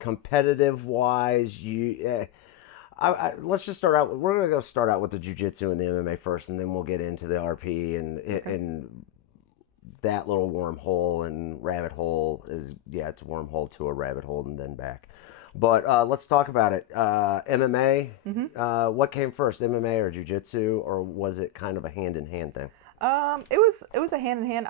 Competitive wise, let's just start out. We're gonna start out with the jiu-jitsu and the MMA first, and then we'll get into the RP and that little wormhole and rabbit hole is it's a wormhole to a rabbit hole and then back. But let's talk about it. MMA. Mm-hmm. What came first, MMA or jiu-jitsu, or was it kind of a hand-in-hand thing? It was a hand-in-hand.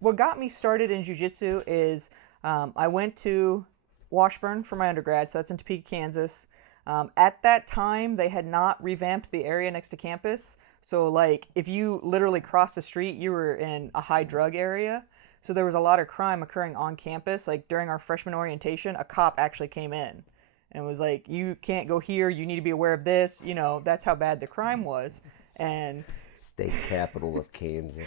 What got me started in jiu-jitsu is I went to Washburn for my undergrad, so that's in Topeka, Kansas. At that time, they had not revamped the area next to campus. So, like, if you literally crossed the street, you were in a high drug area. So there was a lot of crime occurring on campus. Like, during our freshman orientation, a cop actually came in and was like, you can't go here, you need to be aware of this. You know, that's how bad the crime was. And state capital of Kansas.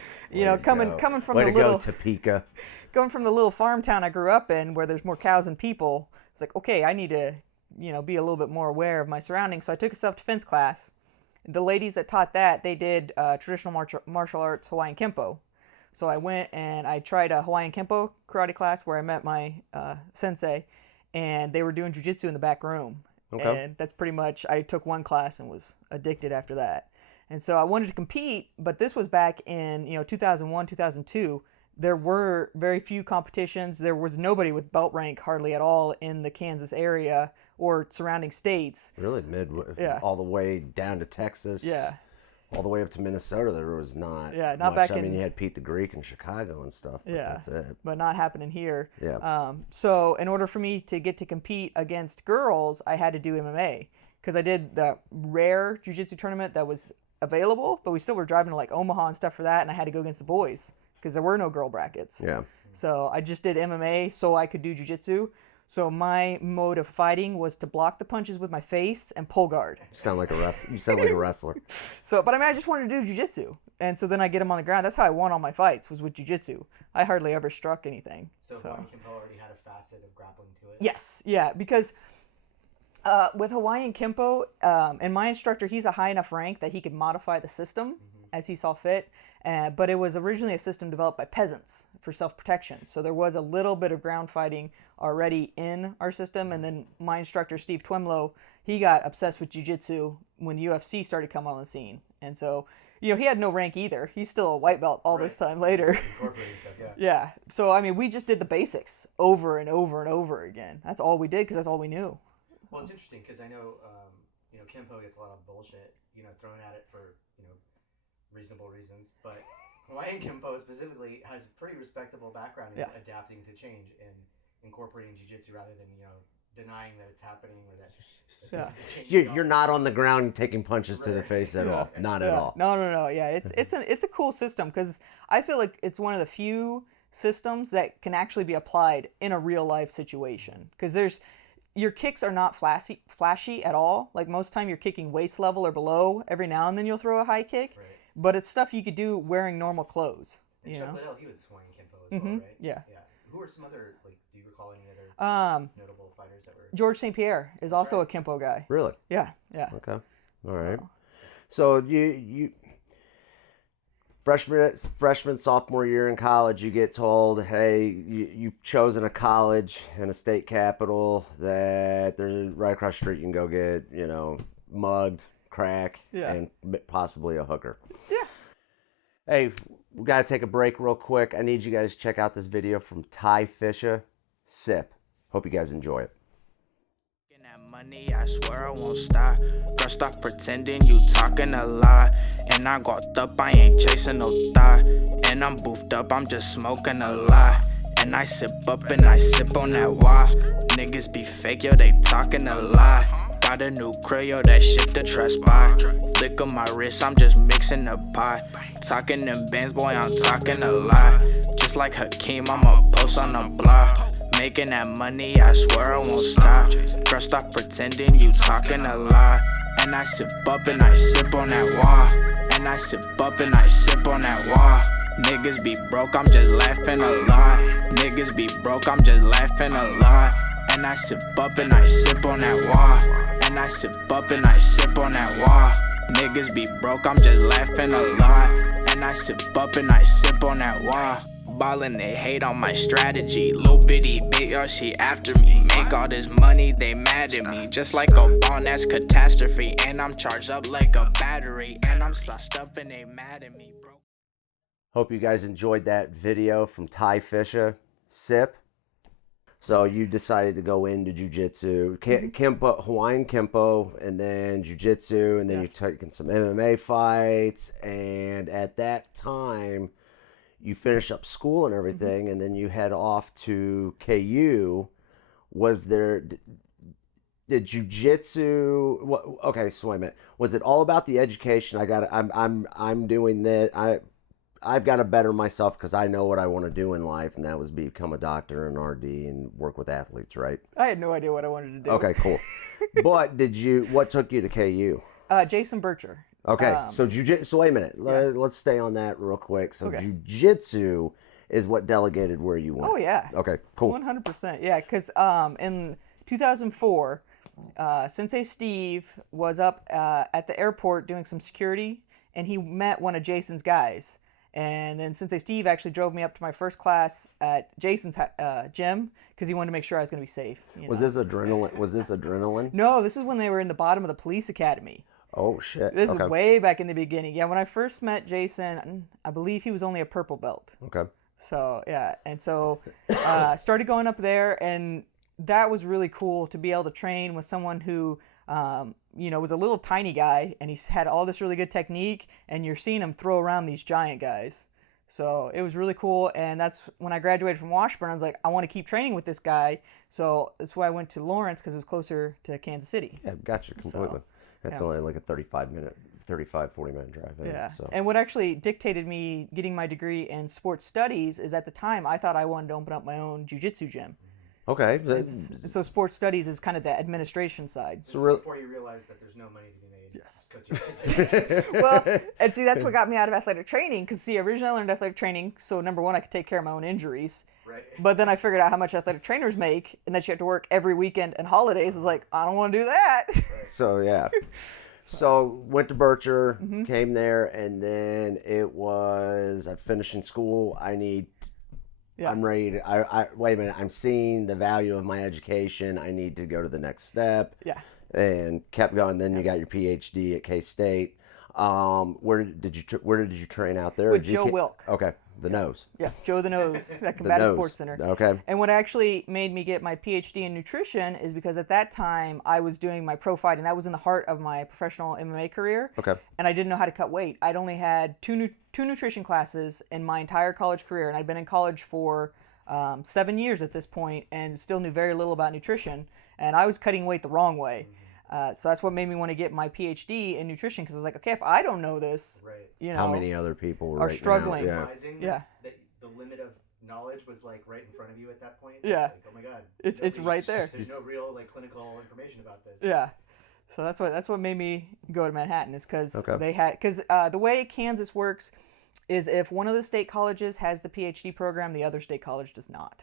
Coming from Way the to little go, Topeka. Going from the little farm town I grew up in, where there's more cows than people, it's like, okay, I need to, be a little bit more aware of my surroundings. So I took a self-defense class. The ladies that taught that, they did traditional martial arts Hawaiian Kenpo. So I went and I tried a Hawaiian Kenpo karate class where I met my sensei, and they were doing jiu-jitsu in the back room. Okay. And that's pretty much, I took one class and was addicted after that. And so I wanted to compete, but this was back in 2001, 2002. There were very few competitions. There was nobody with belt rank hardly at all in the Kansas area or surrounding states. Really, all the way down to Texas. Yeah. All the way up to Minnesota, there was not. Yeah, much. not back in. I mean, you had Pete the Greek in Chicago and stuff. But that's it. But not happening here. Yeah. So in order for me to get to compete against girls, I had to do MMA because I did the rare jiu-jitsu tournament that was available, but we still were driving to like Omaha and stuff for that, and I had to go against the boys because there were no girl brackets. Yeah. So I just did MMA so I could do jiu-jitsu. So my mode of fighting was to block the punches with my face and pull guard. You sound like a wrestler. So, but I just wanted to do jiu-jitsu, and so then I get them on the ground. That's how I won all my fights, was with jiu-jitsu. I hardly ever struck anything. So Hawaiian Kenpo already had a facet of grappling to it. Yes, yeah, because with Hawaiian Kenpo, and my instructor, he's a high enough rank that he could modify the system as he saw fit. But it was originally a system developed by peasants for self-protection. So there was a little bit of ground fighting already in our system. And then my instructor, Steve Twemlow, he got obsessed with jiu-jitsu when UFC started coming on the scene. And so, he had no rank either. He's still a white belt all this time later. Stuff, yeah. So, I mean, we just did the basics over and over and over again. That's all we did because that's all we knew. Well, it's interesting because I know, Kenpo gets a lot of bullshit, thrown at it for, reasonable reasons, but Hawaiian Kenpo specifically has a pretty respectable background in adapting to change and incorporating jiu-jitsu rather than denying that it's happening or that this is a change. You're not on the ground taking punches to the face at all. Not at all. No. Yeah, it's a cool system because I feel like it's one of the few systems that can actually be applied in a real life situation because your kicks are not flashy at all. Like most time you're kicking waist level or below. Every now and then you'll throw a high kick. Right. But it's stuff you could do wearing normal clothes. And Chuck Liddell, he was Hawaiian Kenpo as well, right? Yeah. Who are some other, do you recall any other notable fighters that were... George St. Pierre is also a Kenpo guy. Really? Yeah. Okay. All right. So you freshman, sophomore year in college, you get told, hey, you've chosen a college in a state capital that there's right across the street you can go get, mugged, crack, and possibly a hooker. Yeah. Hey, we got to take a break real quick. I need you guys to check out this video from Tyfisha. Sip. Hope you guys enjoy it. Money, I swear I won't stop. Girl, stop pretending you talking a lot. And I got up, I ain't chasing no thought. And I'm boofed up, I'm just smoking a lot. And I sip up and I sip on that wah. Niggas be fake, yo, they talking a lot. Got a new crib, yo, that shit to trust by. Flick on my wrist, I'm just mixing the pot. Talking them bands, boy, I'm talking a lot. Just like Hakeem, I'ma post on the block. Making that money, I swear I won't stop. Girl, stop pretending you talking a lot. And I sip up and I sip on that wall. And I sip up and I sip on that wall. Niggas be broke, I'm just laughing a lot. Niggas be broke, I'm just laughing a lot. And I sip up and I sip on that wall. And I sip up and I sip on that wall. Niggas be broke, I'm just laughing a lot. And I sip up and I sip on that wall. Ballin', they hate on my strategy. Lil bitty big girl, she after me. Make all this money, they mad at me. Just like a bond, that's catastrophe. And I'm charged up like a battery. And I'm sauced up and they mad at me, bro. Hope you guys enjoyed that video from Tyfisha, Sip. So you decided to go into jiu-jitsu, Kenpo, Hawaiian Kenpo, and then jiu-jitsu, and then you've taken some MMA fights, and at that time, you finish up school and everything, and then you head off to KU. Was there, did jiu-jitsu, okay, so wait a minute. Was it all about the education? I'm doing this, I've got to better myself because I know what I want to do in life, and that was become a doctor and RD and work with athletes, right? I had no idea what I wanted to do. Okay, cool. But what took you to KU? Jason Bircher. Okay, so jiu-jitsu, so wait a minute. Let's stay on that real quick. So jiu-jitsu is what delegated where you went. Oh, yeah. Okay, cool. 100%. Yeah, because in 2004, Sensei Steve was up at the airport doing some security, and he met one of Jason's guys. And then Sensei Steve actually drove me up to my first class at Jason's gym because he wanted to make sure I was going to be safe. Was this adrenaline? Was this adrenaline? No, this is when they were in the bottom of the police academy. Oh, shit. This is way back in the beginning. Yeah, when I first met Jason, I believe he was only a purple belt. Okay. So, yeah. And so started going up there, and that was really cool to be able to train with someone who was a little tiny guy, and he's had all this really good technique, and you're seeing him throw around these giant guys. So it was really cool, and that's when I graduated from Washburn. I was like, I want to keep training with this guy. So that's why I went to Lawrence, because it was closer to Kansas City. Yeah, gotcha, completely. That's only like a 40 minute drive. Yeah. So. And what actually dictated me getting my degree in sports studies is at the time I thought I wanted to open up my own jiu-jitsu gym. Okay. So sports studies is kind of the administration side. So before you realize that there's no money to be made. Yes. Go to Well, and see, that's what got me out of athletic training, because originally I learned athletic training, so number one, I could take care of my own injuries. Right. But then I figured out how much athletic trainers make, and that you have to work every weekend and holidays. I was like, I don't want to do that. So, yeah. So, went to Bircher, came there, and then it was, I'm finishing school. I'm ready to, wait a minute, I'm seeing the value of my education. I need to go to the next step. Yeah. And kept going. Then you got your PhD at K-State. Where did you train out there? With Joe Wilk. Okay, the nose. Yeah, Joe the Nose at Combative Sports Center. Okay. And what actually made me get my PhD in nutrition is because at that time I was doing my pro fighting. That was in the heart of my professional MMA career. Okay. And I didn't know how to cut weight. I'd only had two nutrition classes in my entire college career, and I'd been in college for 7 years at this point, and still knew very little about nutrition. And I was cutting weight the wrong way. So that's what made me want to get my PhD in nutrition, because I was like, okay, if I don't know this, how many other people are struggling? That the limit of knowledge was like right in front of you at that point. Yeah. Like, oh my God. It's right there. There's no real clinical information about this. Yeah. So that's what made me go to Manhattan, is because the way Kansas works is if one of the state colleges has the PhD program, the other state college does not.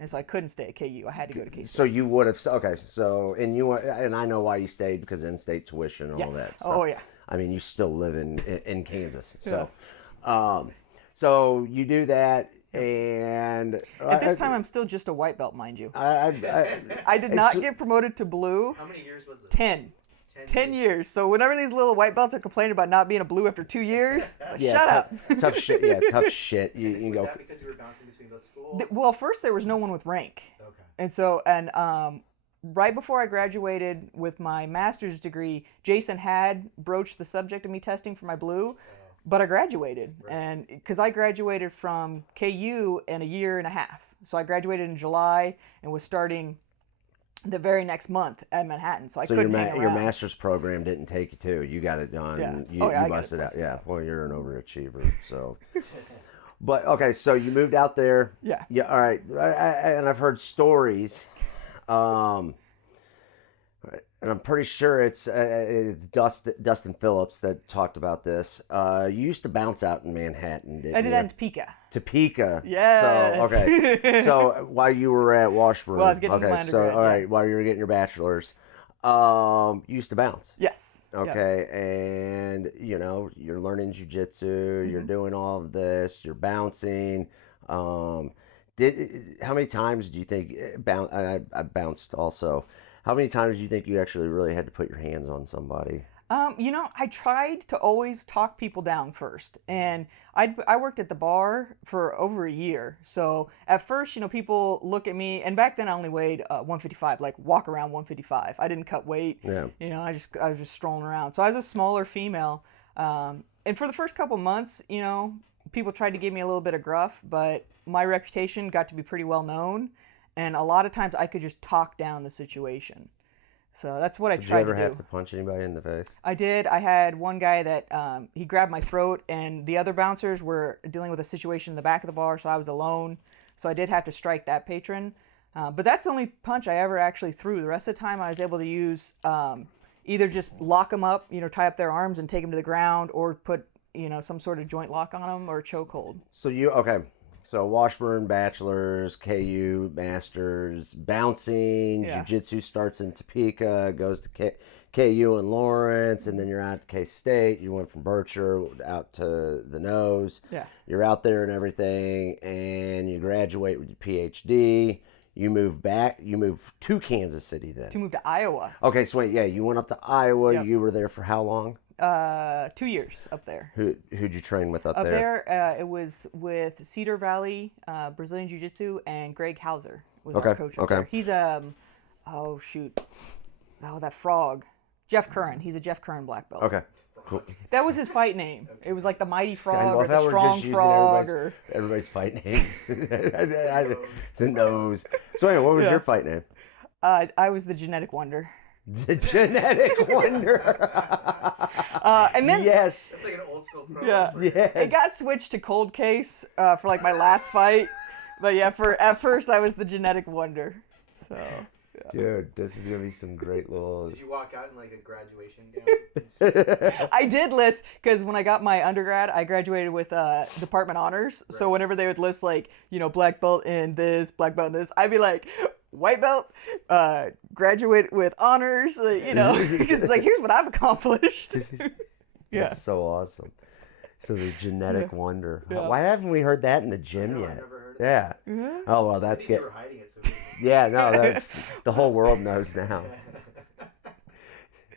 And so I couldn't stay at KU. I had to go to KU. So you would have, and I know why you stayed, because in-state tuition and all that stuff. Oh, yeah. I mean, you still live in Kansas. So, so you do that, and... At this time, I'm still just a white belt, mind you. I did not get promoted to blue. How many years was it? 10 years. So whenever these little white belts are complaining about not being a blue after 2 years, shut up. Tough shit. Yeah, tough shit. You was go. that because you were bouncing between those schools? Well, first there was no one with rank. Okay. And so, right before I graduated with my master's degree, Jason had broached the subject of me testing for my blue, but I graduated. Right. And because I graduated from KU in a year and a half. So I graduated in July and was starting the very next month at Manhattan, so I couldn't hang around. Your master's program didn't take you too. You got it done. Yeah. You busted out. Yeah. Well, you're an overachiever. So, But okay, so you moved out there. Yeah. Yeah. All right. And I've heard stories. And I'm pretty sure it's Dustin Phillips that talked about this. You used to bounce out in Manhattan, didn't I did you? that in Topeka. Topeka. Yes. So okay. So while you were at Washburn, Well, I was getting okay. my So undergrad, all right, yeah. while you were getting your bachelor's, you used to bounce. Yes. Okay, and you're learning jujitsu, you're doing all of this, you're bouncing. How many times do you think I bounced also? How many times do you think you actually really had to put your hands on somebody? I tried to always talk people down first, and I worked at the bar for over a year. So at first, people look at me, and back then I only weighed 155, like walk around 155. I didn't cut weight. Yeah. I was just strolling around. So I was a smaller female, and for the first couple months, people tried to give me a little bit of gruff, but my reputation got to be pretty well known, and a lot of times I could just talk down the situation. So that's what I tried to do. Did you ever have to punch anybody in the face? I did. I had one guy that he grabbed my throat, and the other bouncers were dealing with a situation in the back of the bar, so I was alone. So I did have to strike that patron. But that's the only punch I ever actually threw. The rest of the time I was able to use either just lock them up, tie up their arms and take them to the ground, or put, some sort of joint lock on them or chokehold. So Washburn, bachelor's, KU, masters, bouncing, jiu-jitsu starts in Topeka, goes to KU in Lawrence, and then you're out to K-State. You went from Berkshire out to the nose. Yeah. You're out there and everything, and you graduate with your PhD. You move back. You move to Kansas City then. To move to Iowa. Okay, so wait, you went up to Iowa. Yep. You were there for how long? 2 years up there. Who'd you train with up there? Up there, it was with Cedar Valley Brazilian Jiu-Jitsu, and Greg Hauser was our coach up there. He's that frog, Jeff Curran. He's a Jeff Curran black belt. Okay, cool. That was his fight name. It was like the Mighty I Frog love or the how we're Strong just using Frog everybody's fight names. The nose. So anyway, what was your fight name? I was the Genetic Wonder. The Genetic Wonder. And then yes. It's like an old school pro. Yeah. Yes. It got switched to Cold Case for like my last fight. But yeah, at first I was the Genetic Wonder. So Dude, this is gonna be some great little. Did you walk out in like a graduation gown? I did list, because when I got my undergrad, I graduated with department honors. Right. So whenever they would list like, black belt in this, black belt in this, I'd be like, white belt, graduate with honors, because it's like, here's what I've accomplished. Yeah. That's so awesome. So the Genetic Wonder. Yeah. Why haven't we heard that in the gym I yet? I've never heard of Yeah. Mhm. Oh well, that's good. good. You were hiding it so good. Yeah, no, the whole world knows now.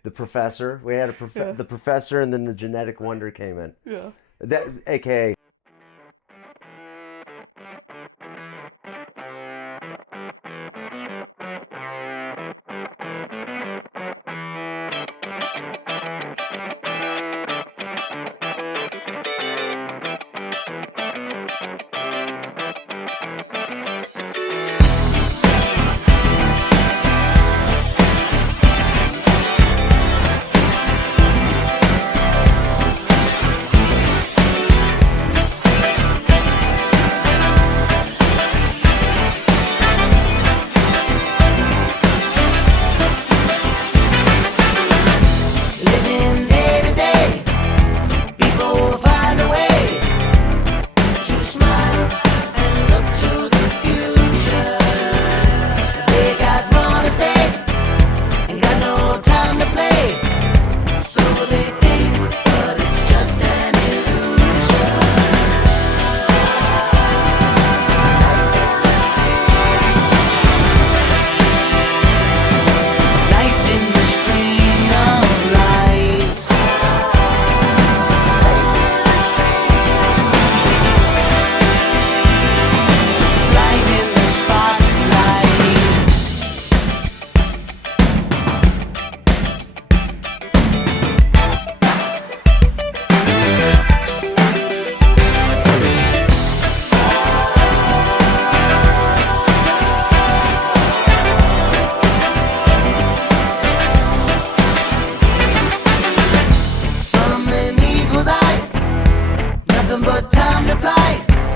The professor. We had the professor, and then the Genetic Wonder came in. Yeah. That, AKA